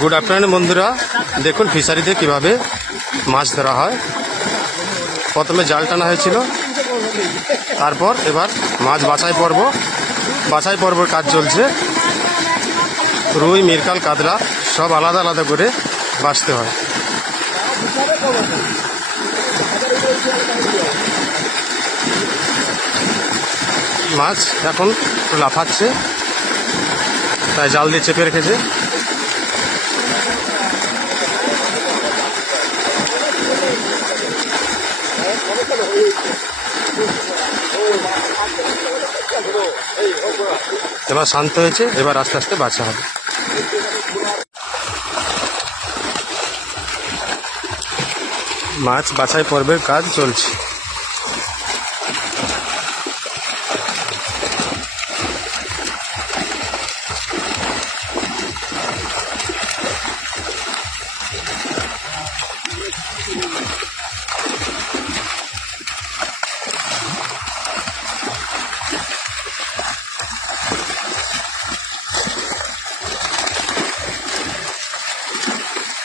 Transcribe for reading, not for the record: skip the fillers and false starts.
Good afternoon বন্ধুরা, দেখুন ফিশারিতে কিভাবে মাছ ধরা হয়। প্রথমে জাল টানা হয়েছিল, তারপর এবার মাছ বাছাই পর্বর কাজ চলছে। রুই, মিরকাল, কাতলা সব আলাদা আলাদা করে বাছতে হয়। মাছ এখন লাফাচ্ছে, তাই জাল দিয়ে চেপে রেখেছে। এবার শান্ত হয়েছে, এবার আস্তে আস্তে বাছা হবে। মাছ বাছাই পর্বের কাজ চলছে।